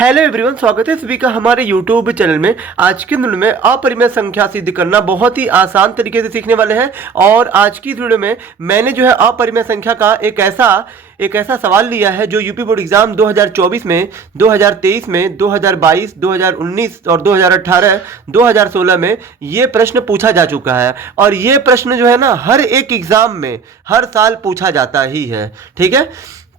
Hello everyone, स्वागत है सभी का हमारे यूट्यूब चैनल में। आज के वीडियो में अपरिमेय संख्या सिद्ध करना बहुत ही आसान तरीके से सीखने वाले हैं। और आज की वीडियो में मैंने जो है अपरिमेय संख्या का एक ऐसा सवाल लिया है जो यूपी बोर्ड एग्जाम 2024 में, 2023 में, 2022, 2019 और 2018, 2016 में ये प्रश्न पूछा जा चुका है। और ये प्रश्न जो है ना हर एक एग्जाम में हर साल पूछा जाता ही है। ठीक है,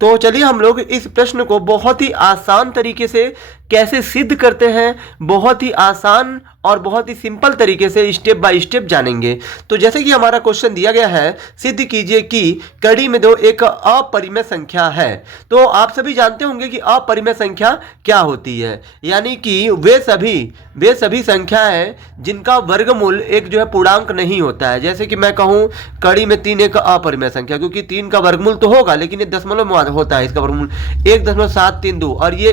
तो चलिए हम लोग इस प्रश्न को बहुत ही आसान तरीके से कैसे सिद्ध करते हैं, बहुत ही आसान और बहुत ही सिंपल तरीके से स्टेप बाय स्टेप जानेंगे। तो जैसे कि हमारा क्वेश्चन दिया गया है, सिद्ध कीजिए कि कड़ी में दो एक अपरिमेय संख्या है। तो आप सभी जानते होंगे कि अपरिमेय संख्या क्या होती है, यानी कि वे सभी संख्याएं जिनका वर्गमूल एक जो है पूर्णांक नहीं होता है। जैसे कि मैं कहूं कड़ी में 3 एक अपरिमेय संख्या, क्योंकि 3 का वर्गमूल तो होगा लेकिन ये दशमलव में होता है, इसका वर्गमूल 1.732 और ये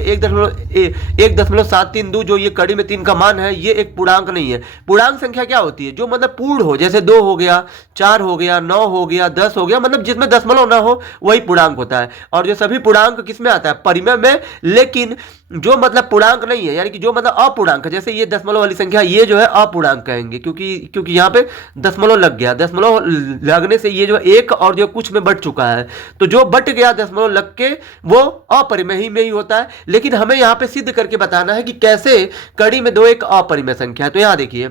1.732 जो ये कड़ी में 3 का मान है, ये एक पूर्णांक नहीं है। पूर्णांक संख्या क्या होती है? जो मतलब पूर्ण हो, जैसे 2 हो गया, 4 हो गया, 9 हो गया, 10 हो गया, मतलब जिसमें दशमलव ना हो वही पूर्णांक होता है। और जो सभी पूर्णांक किस में आता है? परिमेय में। लेकिन जो मतलब पूर्णांक नहीं है, यानी कि जो मतलब अपूर्णांक, जैसे ये दशमलव वाली संख्या, ये जो है अपूर्णांक कहेंगे, क्योंकि यहाँ पे दशमलव लग गया। दशमलव लगने से ये जो एक और जो कुछ में बट चुका है, तो जो बट गया दशमलव लग के वो अपरिमेय में ही होता है। लेकिन हमें यहाँ पे सिद्ध करके बताना है कि कैसे कड़ी में दो एक अपरिमेय संख्या है। तो यहाँ देखिए,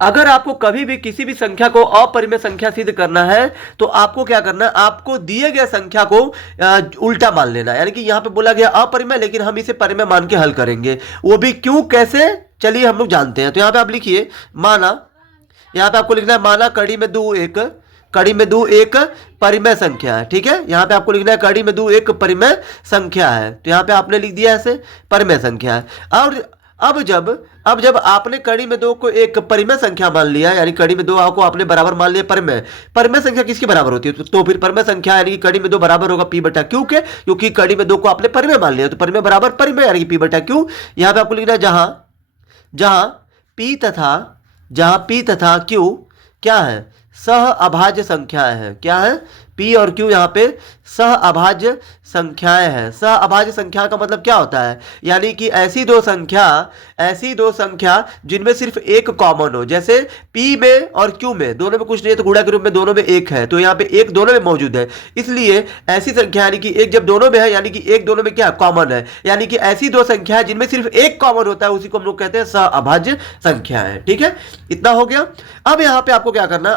अगर आपको कभी भी किसी भी संख्या को अपरिमेय संख्या सिद्ध करना है तो आपको क्या करना है? आपको दिए गए संख्या को उल्टा मान लेना। यानी कि यहां पे बोला गया अपरिमेय, लेकिन हम इसे परिमेय मान के हल करेंगे। वो भी क्यों, कैसे, चलिए हम लोग जानते हैं। तो यहां पे आप लिखिए माना, यहां पे आपको लिखना है माना कड़ी में दो एक परिमेय संख्या है। ठीक है, यहां पे आपको लिखना है कड़ी में दो एक परिमेय संख्या है। तो यहां पे आपने लिख दिया ऐसे परिमेय संख्या है। और अब जब आपने कड़ी में दो को एक परिमेय संख्या मान लिया, यानी कड़ी में दो को आपने बराबर मान लिया परिमेय संख्या किसके बराबर होती है? तो फिर परिमेय संख्या यानी कि कड़ी में दो बराबर होगा पी बटा क्यू के, क्योंकि कड़ी में दो को आपने परिमेय मान लिया, तो परिमेय बराबर परिमेय यानी कि पी बटा क्यू। यहां पे आपको लिखना है जहां पी तथा क्यू क्या है? सह अभाज्य संख्याएं हैं। क्या है? पी और क्यू यहाँ पे सह अभाज्य संख्याएं हैं। सह अभाज्य संख्या का मतलब क्या होता है? यानी कि ऐसी दो संख्या जिनमें सिर्फ एक कॉमन हो। जैसे पी में और क्यू में दोनों में कुछ नहीं है, तो गुणा के रूप में दोनों में एक है, तो यहाँ पे एक दोनों में मौजूद है। इसलिए ऐसी संख्या यानी कि एक जब दोनों में है, यानी कि एक दोनों में क्या कॉमन है, यानी कि ऐसी दो संख्या है जिनमें सिर्फ एक कॉमन होता है, उसी को हम लोग कहते हैं सह अभाज्य संख्या है। ठीक है, इतना हो गया। अब यहाँ पे आपको क्या करना है?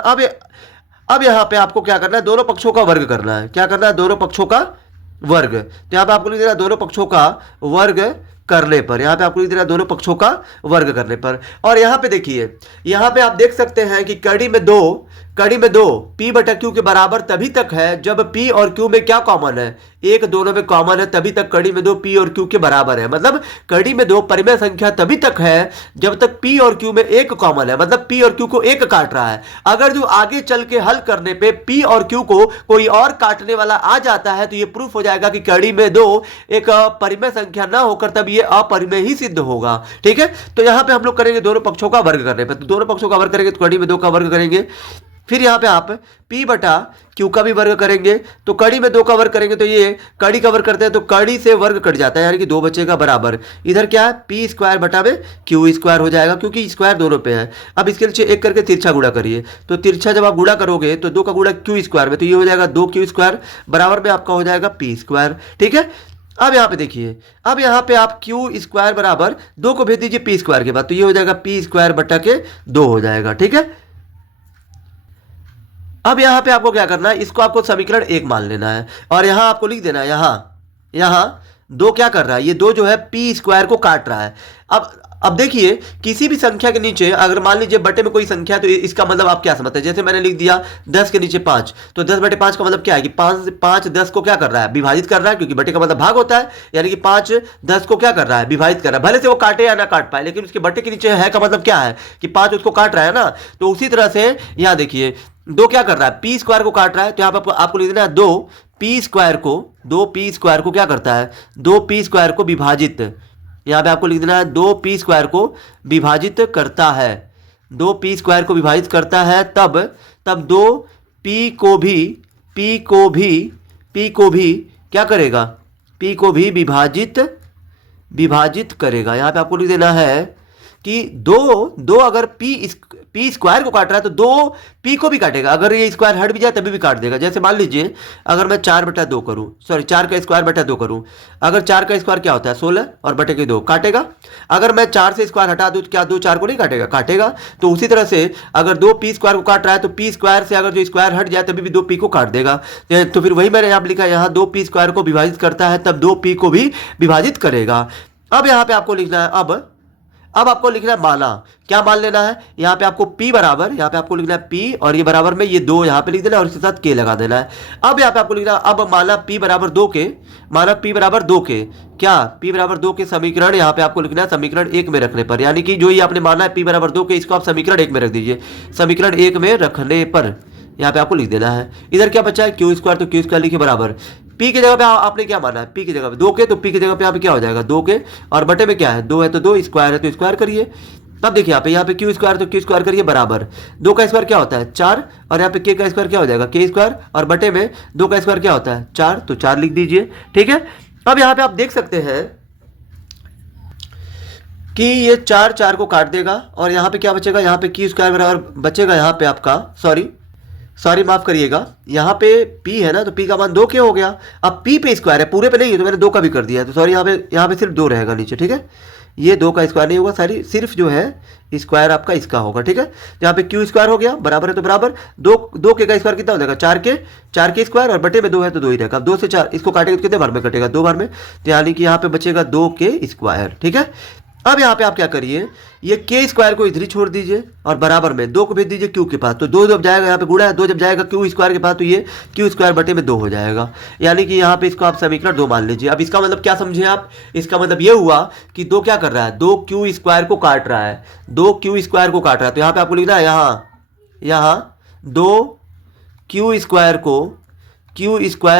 अब यहां पे आपको क्या करना है? दोनों पक्षों का वर्ग करना है। क्या करना है? दोनों पक्षों का वर्ग। तो यहां पे आपको लिख देना दोनों पक्षों का वर्ग करने पर। यहां पे आपको लिख देना दोनों पक्षों का वर्ग करने पर। और यहां पे देखिए, यहां पे आप देख सकते हैं कि कड़ी में दो पी बटा क्यू के बराबर तभी तक है जब पी और क्यू में क्या कॉमन है? एक दोनों में कॉमन है, तभी तक कड़ी में दो पी और क्यू के बराबर है। मतलब कड़ी में दो परिमेय संख्या तभी तक है जब तक पी और क्यू में एक कॉमन है, मतलब पी और क्यू को एक काट रहा है। अगर जो आगे चल के हल करने पे पी और क्यू को कोई और काटने वाला आ जाता है, तो ये प्रूफ हो जाएगा कि कड़ी में दो एक परिमेय संख्या ना होकर तब ये अपरिमेय ही सिद्ध होगा। ठीक है, तो यहां पे हम लोग करेंगे दोनों पक्षों का वर्ग करने पर। तो दोनों पक्षों का वर्ग करेंगे तो कड़ी में दो का वर्ग करेंगे। फिर यहां पे आप p बटा q का भी वर्ग करेंगे, तो कड़ी में दो का वर्ग करेंगे, तो ये कड़ी का वर्ग करते हैं तो कड़ी से वर्ग कट जाता है, यानी कि दो बचेगा बराबर। इधर क्या है? पी स्क्वायर बटा में क्यू स्क्वायर हो जाएगा, क्योंकि स्क्वायर दोनों पे है। अब इसके नीचे एक करके तिरछा गुणा करिए, तो तिरछा जब आप गुणा करोगे तो दो का गुणा क्यू स्क्वायर में, तो ये हो जाएगा 2q स्क्वायर बराबर में आपका हो जाएगा पी स्क्वायर। ठीक है, अब यहां पे देखिए, अब यहां पे आप क्यू स्क्वायर बराबर दो को भेज दीजिए पी स्क्वायर के बाद, तो ये हो जाएगा पी स्क्वायर बटा के 2 हो जाएगा। ठीक है, अब यहां पे आपको क्या करना है? इसको आपको समीकरण 1 मान लेना है और यहां आपको लिख देना है यहां दो क्या कर रहा है? ये दो जो है पी स्क्वायर को काट रहा है। अब देखिए, किसी भी संख्या के नीचे अगर मान लीजिए बटे में कोई संख्या है, तो इसका मतलब आप क्या समझते हैं? जैसे मैंने लिख दिया 10 के नीचे 5, तो 10 बटे 5 का मतलब क्या है कि 5 10 को क्या कर रहा है? विभाजित कर रहा है, क्योंकि बटे का मतलब भाग होता है, यानी कि 5 10 को क्या कर रहा है? विभाजित कर रहा है। भले से वो काटे या ना काट पाए, लेकिन उसके बटे के नीचे है का मतलब क्या है कि 5 उसको काट रहा है ना। तो उसी तरह से यहां देखिए, दो क्या कर रहा है? पी स्क्वायर को काट रहा है, तो यहां पर आपको लिख देना है दो पी स्क्वायर को क्या करता है? 2p स्क्वायर को विभाजित, यहां पे आपको लिख देना है 2p स्क्वायर को विभाजित करता है। 2p स्क्वायर को विभाजित करता है तब 2p को भी क्या करेगा? p को भी विभाजित विभाजित करेगा। यहाँ पे आपको लिख देना है कि दो अगर पी स्क्वायर को काट रहा है तो दो पी को भी काटेगा। अगर ये स्क्वायर हट भी जाए तभी भी काट देगा। जैसे मान लीजिए अगर मैं 4/2 करूँ, सॉरी 4 का स्क्वायर बटा 2 करूँ, अगर 4 का स्क्वायर क्या होता है 16 और बटे के 2 काटेगा। अगर मैं 4 से स्क्वायर हटा दूँ क्या 2 4 को नहीं काटेगा? काटेगा। तो उसी तरह से अगर 2 पी स्क्वायर को काट रहा है तो पी स्क्वायर से अगर जो स्क्वायर हट जाए तभी भी 2 पी को काट देगा। तो फिर वही मैंने यहाँ लिखा है, यहाँ 2 पी स्क्वायर को विभाजित करता है तब 2 पी को भी विभाजित करेगा। अब यहाँ पे आपको लिखना है, अब आपको लिखना है माना। क्या मान लेना है? यहाँ पे आपको P बराबर, यहाँ पे आपको लिखना है P और ये बराबर में ये 2 यहाँ पे लिख देना है और इसके साथ K लगा देना है। अब यहाँ पे आपको लिखना है, अब माना P बराबर 2 के, माना P बराबर 2 के, क्या P बराबर 2 के समीकरण यहाँ पे आपको लिखना है समीकरण 1 में रखने पर, यानी कि जो ये आपने माना है P बराबर 2 के, इसको आप समीकरण 1 में रख दीजिए। समीकरण 1 में रखने पर यहाँ पे आपको लिख देना है। इधर क्या बचा है? क्यू स्क्वायर, तो क्यू स्क्वायर लिखे बराबर पी की जगह पे आपने क्या माना है? पी की जगह पे 2 के, तो पी की जगह पे यहाँ पे क्या हो जाएगा 2 के और बटे में क्या है 2 है तो 2, स्क्वायर है तो स्क्वायर करिए। तब देखिए यहाँ पे क्यू स्क्वायर, तो क्यू स्क्वायर करिए बराबर 2 का स्क्वायर क्या होता है 4 और यहाँ पे के का स्क्वायर क्या हो जाएगा के स्क्वायर और बटे में 2 का स्क्वायर क्या होता है 4, तो 4 लिख दीजिए। ठीक है। अब यहाँ पे आप देख सकते हैं कि ये 4 को काट देगा और यहाँ पे क्या बचेगा, यहाँ पे क्यू स्क्वायर बराबर बचेगा यहाँ पे आपका, सॉरी माफ करिएगा, यहाँ पे P है ना, तो P का मान 2 के हो गया। अब P पे स्क्वायर है, पूरे पे नहीं है तो मैंने 2 का भी कर दिया है, तो सॉरी यहाँ पे सिर्फ 2 रहेगा नीचे। ठीक है, ये 2 का स्क्वायर नहीं होगा, सारी सिर्फ जो है स्क्वायर आपका इसका होगा। ठीक है, तो यहाँ पे क्यू स्क्वायर हो गया बराबर है तो बराबर 2 के का स्क्वायर कितना हो जाएगा 4 के स्क्वायर और बटे में 2 है तो 2 ही रहेगा। अब 2 से 4 इसको काटेंगे तो कितने बार में कटेगा 2 बार में, तो यानी कि यहाँ पे बचेगा 2 के स्क्वायर। ठीक है, अब यहाँ पे आप क्या करिए, ये के स्क्वायर को इधर ही छोड़ दीजिए और बराबर में 2 को भेज दीजिए क्यू के पास, तो 2 जब जाएगा यहाँ पे गुणा है, 2 जब जाएगा क्यू स्क्वायर के पास तो ये क्यू स्क्वायर बटे में 2 हो जाएगा। यानी कि यहाँ पे इसको आप समीकरण 2 मान लीजिए। अब इसका मतलब क्या समझे आप? इसका मतलब ये हुआ कि 2 क्या कर रहा है 2 क्यू स्क्वायर को काट रहा है, 2 क्यू स्क्वायर को काट रहा है। तो यहाँ पे आपको लिखना है यहाँ 2 क्यू स्क्वायर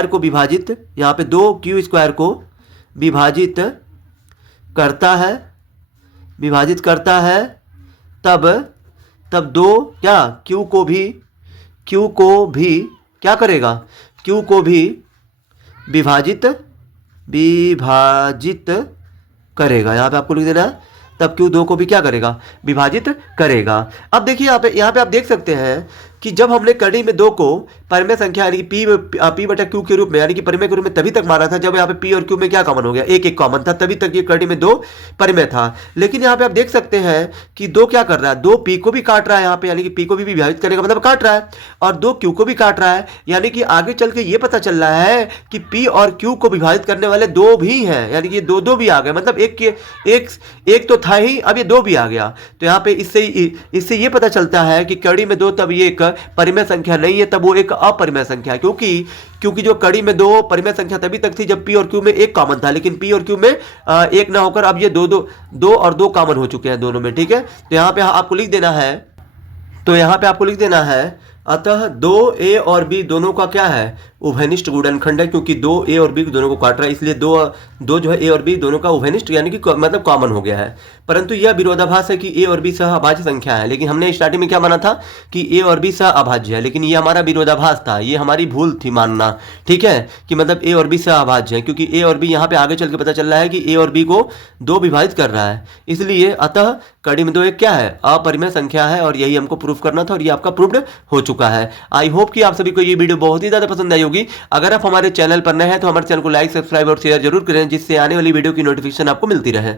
को विभाजित, यहाँ पे 2 क्यू स्क्वायर को विभाजित करता है तब 2 क्या क्यू को भी क्या करेगा, क्यू को भी विभाजित करेगा। यहाँ पे आपको लिख देना है तब क्यू 2 को भी क्या करेगा विभाजित करेगा। अब देखिए यहाँ पे आप देख सकते हैं कि जब हमने कड़ी में 2 को परिमेय संख्या यानी कि P बटा Q के रूप में यानी कि परिमेय के रूप में तभी तक माना था जब यहाँ पे P और Q में क्या कॉमन हो गया, एक कॉमन था, तभी तक ये कड़ी में 2 परिमेय था। लेकिन यहाँ पे आप देख सकते हैं कि 2 क्या कर रहा है 2 P को भी काट रहा है यहाँ पे, यानी कि P को भी विभाजित करेगा मतलब काट रहा है, और 2 Q को भी काट रहा है, यानी कि आगे चल के ये पता चल रहा है कि P और Q को विभाजित करने वाले 2 भी हैं, यानी कि ये 2 भी आ गए, मतलब एक तो था ही, अब ये 2 भी आ गया। तो यहाँ पे इससे ये पता चलता है कि कड़ी में 2 तब ये एक परिमेय संख्या नहीं है, तब वो एक अपरिमेय संख्या है, क्योंकि जो कड़ी में 2 परिमेय संख्या तभी तक थी जब P और Q में एक कॉमन था, लेकिन P और Q में एक ना होकर अब ये 2 और 2 कॉमन हो चुके हैं दोनों में। ठीक है, तो यहाँ पे आपको लिख देना है अतः 2a और b दोनों का क्या है उभयनिष्ठ गुणनखंड है, क्योंकि 2a और b दोनों को काट रहा है, इसलिए दो जो है a और b दोनों का उभयनिष्ठ यानी कि मतलब कॉमन हो गया है। परंतु यह विरोधाभास है कि a और b सहअभाज्य संख्या है, लेकिन हमने स्टार्टिंग में क्या माना था कि a और b सहअभाज्य है, लेकिन ये हमारा विरोधाभास था, ये हमारी भूल थी मानना। ठीक है, कि मतलब a और b सहअभाज्य है, क्योंकि a और b यहाँ पे आगे चल के पता चल रहा है कि a और b को 2 विभाजित कर रहा है, इसलिए अतः कड़ी में 2 एक क्या है अपरिमेय संख्या है, और यही हमको प्रूफ करना था और ये आपका प्रूव्ड हो चुका है। आई होप कि आप सभी को ये वीडियो बहुत ही ज़्यादा पसंद आई होगी। अगर आप हमारे चैनल पर नए हैं तो हमारे चैनल को लाइक सब्सक्राइब और शेयर जरूर करें, जिससे आने वाली वीडियो की नोटिफिकेशन आपको मिलती रहे।